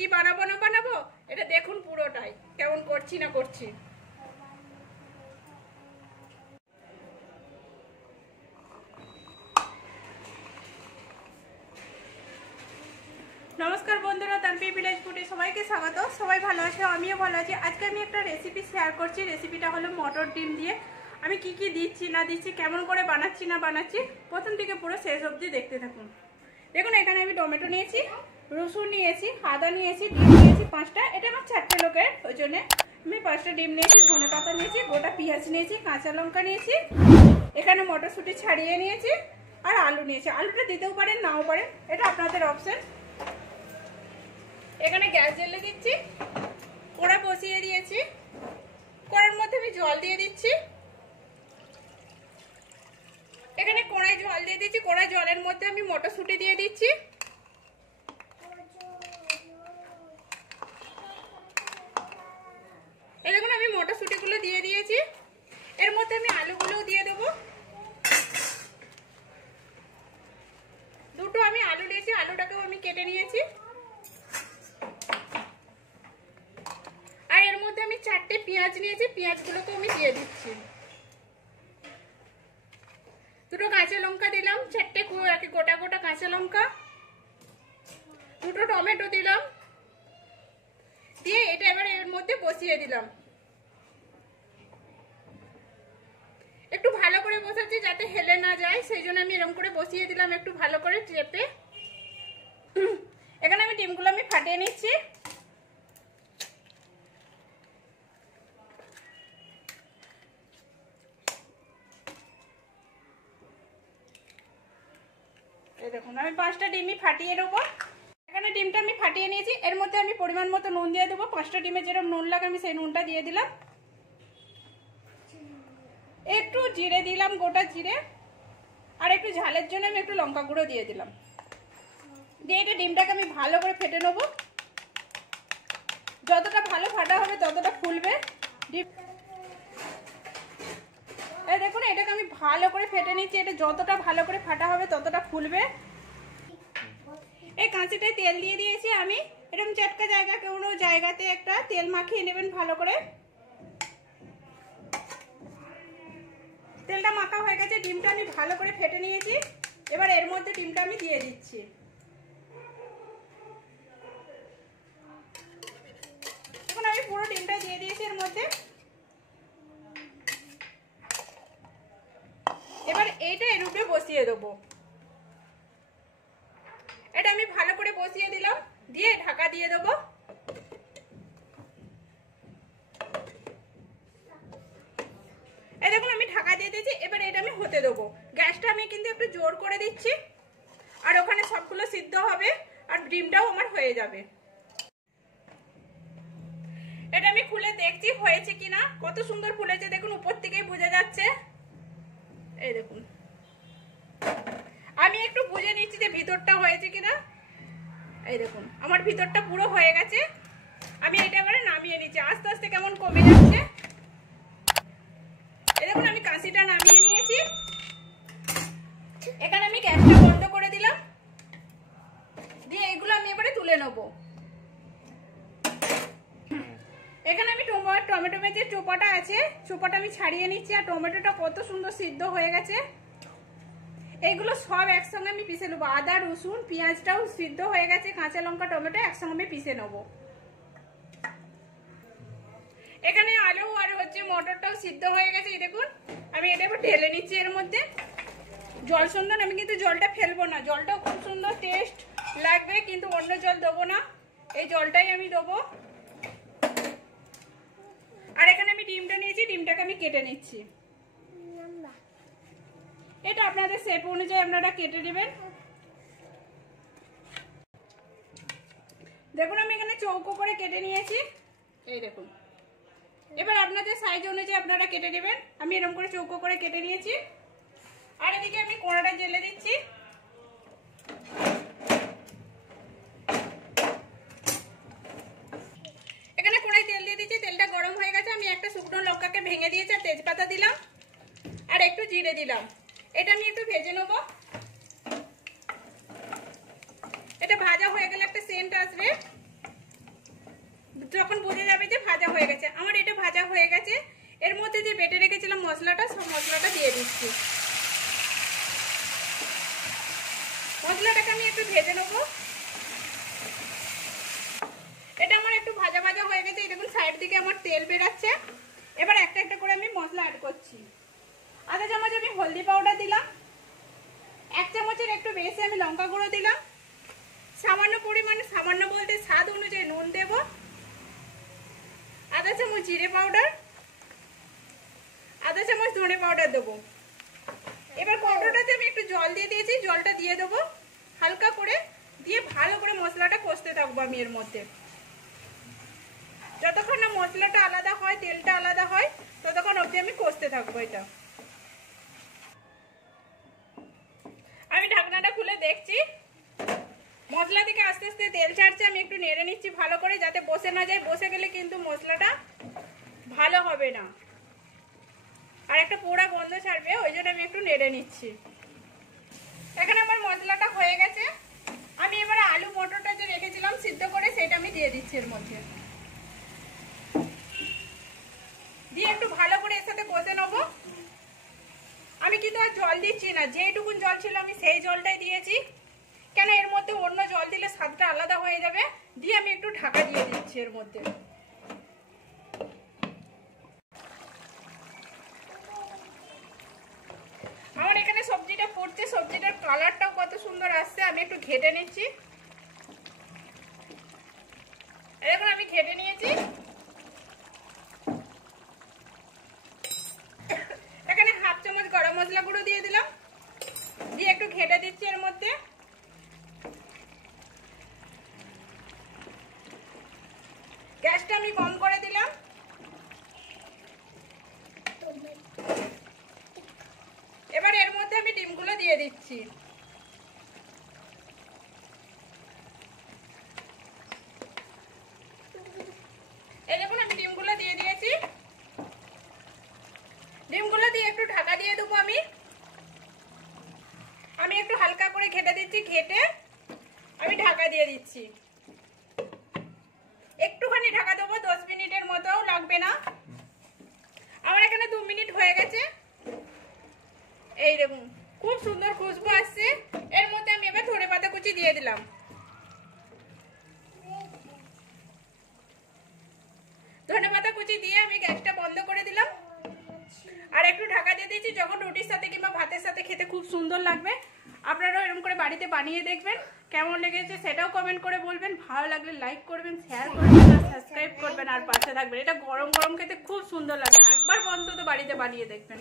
কি বানাবো না বানাবো এটা দেখুন পুরোটাই কেমন করছি না করছি। নমস্কার বন্ধুরা, তানভি ভিলেজ ফুডে সবাইকে স্বাগত। সবাই ভালো আছে, আমিও ভালো আছি। আজকে আমি একটা রেসিপি শেয়ার করছি। রেসিপিটা হলো মটর ডিম দিয়ে। আমি কি কি দিচ্ছি না দিচ্ছি, কেমন করে বানাচ্ছি না বানাচ্ছি, প্রথম থেকে পুরো শেষ অবধি দেখতে থাকুন। দেখুন এখানে আমি টমেটো নিয়েছি, রসুন নিয়েছি, আদা নিয়েছি, ডিম নিয়েছি 5টা। এটা আমার 4টে লোকের, ওই জন্য আমি 5টা ডিম নিয়েছি, ধনে পাতা নিয়েছি, গোটা পেঁয়াজ নিয়েছি, কাঁচা লঙ্কা নিয়েছি, এখানে মটরশুঁটি ছাড়িয়ে নিয়েছি, আর আলু নিয়েছি। আলুটা দিতেও পারেন নাও পারেন, এটা আপনাদের অপশন। এখানে গ্যাস জ্বেলে দিচ্ছি, কড়া বসিয়ে দিয়েছি, কড়ার মধ্যে আমি জল দিয়ে দিচ্ছি। এখানে কড়াই জল দিয়ে দিচ্ছি, কড়াই জলের মধ্যে আমি মটরশুঁটি দিয়ে দিচ্ছি। এই দেখুন আমি মটরশুঁটিগুলো দিয়ে দিয়েছি, এর মধ্যে আমি আলুগুলোও দিয়ে দেবো। দুটো আমি আলু নিয়েছি, আলুটাকেও আমি কেটে নিয়েছি। আর এর মধ্যে আমি 4টে পেঁয়াজ নিয়েছি, পেঁয়াজগুলোকেও আমি দিয়ে দিচ্ছি। দুটো কাঁচা লঙ্কা দিলাম, 4টে গোটা গোটা কাঁচা লঙ্কা, দুটো টমেটো দিলাম, দিয়ে এটা এবার এর মধ্যে বসিয়ে দিলাম। একটু ভালো করে বসাচ্ছি যাতে হেলে না যায়, সেই জন্য আমি এরকম করে বসিয়ে দিলাম একটু ভালো করে চেপে। এখানে আমি ডিমগুলো আমি ফাটিয়ে নিচ্ছি। এই দেখুন আমি 5টা ডিমই ফাটিয়ে নেবো। এখানে ডিমটা আমি ফাটিয়ে নিয়েছি, এর মধ্যে আমি পরিমাণ মতো নুন দিয়ে দেবো। 5টা ডিমে যেরকম নুন লাগে আমি সেই নুনটা দিয়ে দিলাম। একটু জিরে দিলাম, গোটা জিরে, আর একটু ঝালের জন্য আমি একটু লঙ্কা গুঁড়ো দিয়ে দিলাম। দিয়ে এটা ডিমটাকে আমি ভালো করে ফেটে নেবো। যতটা ভালো ফাটা হবে ততটা ফুলবে ডিম। এই দেখুন এটাকে আমি ভালো করে ফেটে নিচ্ছি, এটা যতটা ভালো করে ফাটা হবে ততটা ফুলবে। এই কাঁচিটায় তেল দিয়ে দিয়েছি আমি, এরকম চটকা জায়গা কোনো জায়গাতে একটা তেল মাখিয়ে নেবেন ভালো করে। তেলটা মাখা হয়ে গেছে, ডিমটা আমি ভালো করে ফেটে নিয়েছি। এবার এর মধ্যে ডিমটা আমি দিয়ে দিচ্ছি। এখন আমি পুরো ডিমটা দিয়ে দিয়েছি এর মধ্যে। এবার এইটা এর উপরে বসিয়ে দেবো। এটা আমি ভালো করে বসিয়ে দিলাম, দিয়ে ঢাকা দিয়ে দেবো। এই দেখুন আমি ঢাকা দিয়ে দিয়েছি, এবার এটা আমি হতে দেবো। গ্যাসটা আমি কিন্তু একটু জোর করে দিচ্ছি, আর ওখানে সবগুলো সিদ্ধ হবে আর ডিমটাও আমার হয়ে যাবে। এটা আমি খুলে দেখছি হয়েছে কিনা, কত সুন্দর ফুলেছে দেখুন, উপর থেকেই বোঝা যাচ্ছে। এই দেখুন আমি একটু বুঝে নিচ্ছি যে ভিতরটা হয়েছে কিনা। এই দেখুন আমার ভিতরটা পুরো হয়ে গেছে। আমি এটা এবারে নামিয়ে নিচ্ছি, আস্তে আস্তে কেমন কমে যাচ্ছে। এই দেখুন আমি কাঁচিটা নামিয়ে নিয়েছি। এখানে আমি গ্যাসটা বন্ধ করে দিলাম, দিয়ে এগুলো আমি এবারে তুলে নেব। এখানে আমি টমেটো যে চোপাটা আছে, চোপাটা আমি ছাড়িয়ে নিচ্ছি। আর টমেটোটা কত সুন্দর সিদ্ধ হয়ে গেছে। এইগুলো সব একসঙ্গে আমি পিষে নেবো। আদা রসুন পেঁয়াজটাও সিদ্ধ হয়ে গেছে, কাঁচা লঙ্কা টমেটো একসঙ্গে আমি পিষে নেবো। এখানে আলু আর মটরটাও সিদ্ধ হয়ে গেছে। এই দেখুন আমি এটা এবার ঢেলে নিচ্ছি এর মধ্যে। জল সুন্দর, আমি কিন্তু জলটা ফেলবো না, জলটাও খুব সুন্দর টেস্ট লাগবে, কিন্তু অন্য জল দেবো না, এই জলটাই আমি দেবো। আর এখানে আমি ডিমটা নিয়েছি, ডিমটাকে আমি কেটে নিচ্ছি। এটা আপনাদের শেপ অনুযায়ী আপনারা কেটে নেবেন। দেখুন আমি এখানে চৌকো করে কেটে নিয়েছি। এই দেখুন এবার আপনাদের সাইজ অনুযায়ী আপনারা কেটে নেবেন। আমি এরকম করে চৌকো করে কেটে নিয়েছি। আর এদিকে আমি কড়াটা জ্বেলে দিচ্ছি। এখানে কড়াই তেল দিয়ে দিচ্ছি, তেলটা গরম হয়ে গেছে। আমি একটা শুকনো লঙ্কাকে ভেঙে দিয়েছি, আর তেজপাতা দিলাম, আর একটু জিরে দিলাম। এটা আমি একটু ভেজে নেব। এটা ভাজা হয়ে গেলে একটা সেন্ট আসবে। তখন বোঝা যাবে যে ভাজা হয়ে গেছে। আমার এটা ভাজা হয়ে গেছে। এর মধ্যে যে বেটে রেখেছিলাম মশলাটা, সব মশলাটা দিয়ে দিচ্ছি। মশলাটাকে আমি একটু ভেজে নেবো। এটা আমার একটু ভাজা ভাজা হয়ে গেছে। এই দেখুন সাইড থেকে আমার তেল বেরাচ্ছে। এবার একটা একটা করে আমি মশলা অ্যাড করছি। আধা চামচ আমি হলদি পাউডার দিলাম, 1 চামচের একটু বেশি আমি লঙ্কা গুঁড়ো দিলাম, সামান্য পরিমাণে, সামান্য বলতে স্বাদ অনুযায়ী নুন দেব, আধা চামচ জিরে পাউডার, আধা চামচ ধনে পাউডার দেবো। এবার কৌটোটাতে আমি একটু জল দিয়ে দিয়েছি, জলটা দিয়ে দেবো হালকা করে, দিয়ে ভালো করে মশলাটা কষতে থাকবো আমি এর মধ্যে। যতক্ষণ না মশলাটা আলাদা হয়, তেলটা আলাদা হয়, ততক্ষণ অবধি আমি কষতে থাকবো এটা। আমি ঢাকনাটা খুলে দেখছি, মশলা থেকে আস্তে আস্তে তেল ছাড়ছে। আমি একটু নেড়ে নিচ্ছি ভালো করে, যাতে বসে না যায়। বসে গেলে কিন্তু মশলাটা ভালো হবে না, আর একটা পোড়া গন্ধ ছাড়বে। ওই জন্য আমি একটু নেড়ে নিচ্ছি। এখানে আমার মশলাটা হয়ে গেছে। আমি এবার আলু মটরটা যে রেখেছিলাম সিদ্ধ করে, সেটা আমি দিয়ে দিচ্ছি এর মধ্যে, দিয়ে একটু ভালো করে এর সাথে কষে নেবো। আমি কিন্তু আর জল দিচ্ছি না, যেটুকুন জল ছিল আমি সেই জলটাই দিয়েছি। কেন এর মধ্যে অন্য জল দিলে স্বাদটা আলাদা হয়ে যাবে। দিয়ে আমি একটু ঢাকা দিয়ে দিচ্ছি এর মধ্যে। আমার এখানে সবজিটা ফুটছে, সবজিটার কালারটাও কত সুন্দর আসছে। আমি একটু ঘেটে নিচ্ছি। এখন আমি ঘেটে নিয়েছি। এখানে 1/2 চামচ গরম মশলা গুঁড়ো দিয়ে দিলাম, দিয়ে একটু ঘেটে দিচ্ছি এর মধ্যে। গ্যাসটা আমি কম করে দিলাম। এবার এর মধ্যে আমি ডিমগুলো দিয়ে দিচ্ছি। এই দেখুন আমি ডিমগুলো দিয়ে দিয়েছি। ডিমগুলো দিয়ে একটু ঢাকা দিয়ে দেবো আমি। আমি একটু হালকা করে ঘেটে দিচ্ছি, ঘেটে আমি ঢাকা দিয়ে দিচ্ছি। একটুখানি ঢাকা দেবো, 10 মিনিটের মতোও লাগবে না। আমার এখানে 2 মিনিট হয়ে গেছে। এই দেখুন খুব সুন্দর খুশবু আসছে। এর মধ্যে আমি এবার ধনেপাতা কুচি দিয়ে দিলাম। ধনেপাতা কুচি দিয়ে আমি গ্যাসটা বন্ধ করে দিলাম, আর একটু ঢাকা দিয়ে দিয়েছি। যখন রুটির সাথে কিংবা ভাতের সাথে খেতে খুব সুন্দর লাগবে। আপনারাও এরকম করে বাড়িতে বানিয়ে দেখবেন। কেমন লেগেছে সেটাও কমেন্ট করে বলবেন। ভালো লাগলে লাইক করবেন, শেয়ার করবেন, আর সাবস্ক্রাইব করবেন, আর পাশে থাকবেন। এটা গরম গরম খেতে খুব সুন্দর লাগে। একবার অন্তত বাড়িতে বানিয়ে দেখবেন।